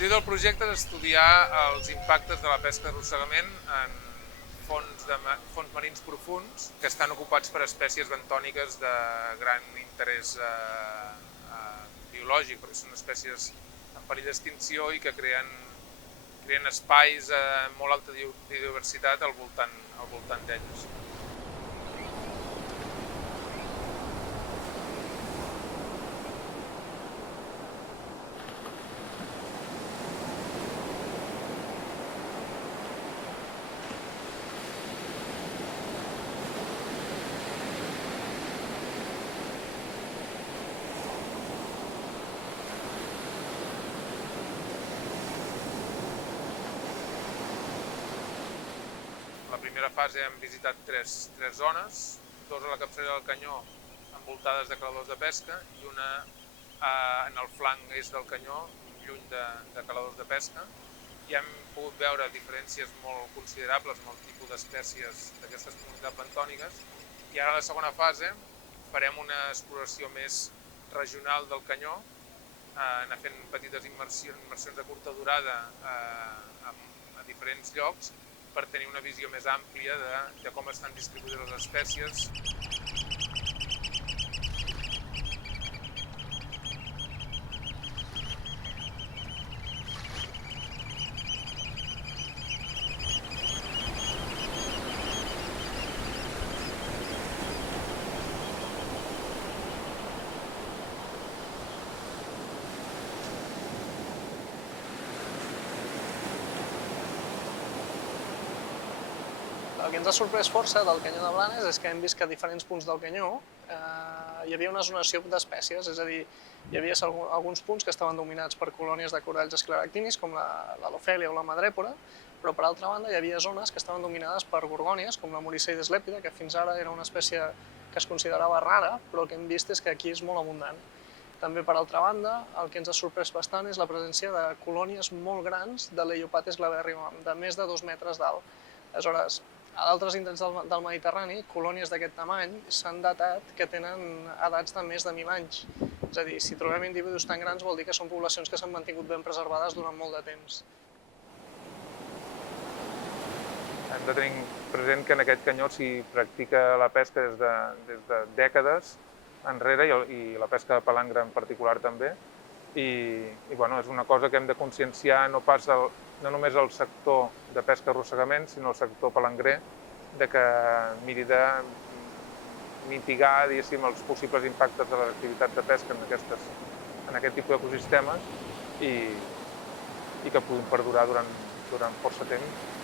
L'objectiu del projecte és estudiar els impactes de la pesca d'arrossegament en fons marins profunds que estan ocupats per espècies bentòniques de gran interès biològic, perquè són espècies en perill d'extinció i que creen espais amb molt alta biodiversitat al voltant d'elles. A la primera fase hem visitat tres zones, dues a la capçalera del canyó envoltades de caladors de pesca i una en el flanc est del canyó, lluny de caladors de pesca, i hem pogut veure diferències molt considerables en el tipus d'espècies d'aquestes comunitats bentòniques. I ara a la segona fase farem una exploració més regional del canyó, anar fent petites immersions de curta durada a diferents llocs per tenir una visió més àmplia de com estan distribuïdes les espècies. El que ens ha sorprès força del canyó de Blanes és que hem vist que a diferents punts del canyó hi havia una zonació d'espècies, és a dir, hi havia alguns punts que estaven dominats per colònies de coralls escleractinis, com l'Alofèlia o la madrèpora, però per altra banda hi havia zones que estaven dominades per gorgònies, com la Moriceides lèpida, que fins ara era una espècie que es considerava rara, però el que hem vist és que aquí és molt abundant. També, per altra banda, el que ens ha sorprès bastant és la presència de colònies molt grans de l'Eiopates glaberrimum, de més de 2 metres d'alt. Aleshores, a d'altres indrets del Mediterrani, colònies d'aquest tamany s'han datat que tenen edats de més de 1.000 anys. És a dir, si trobem individus tan grans vol dir que són poblacions que s'han mantingut ben preservades durant molt de temps. Hem de tenir present que en aquest canyó s'hi practica la pesca des de dècades enrere i la pesca de palangre en particular també. I bueno, és una cosa que hem de conscienciar no només el sector de pesca arrossegament, sinó el sector palangrer, de que miri de mitigar, diguéssim, els possibles impactes de les activitats de pesca en aquest tipus d'ecosistemes i que puguin perdurar durant força temps.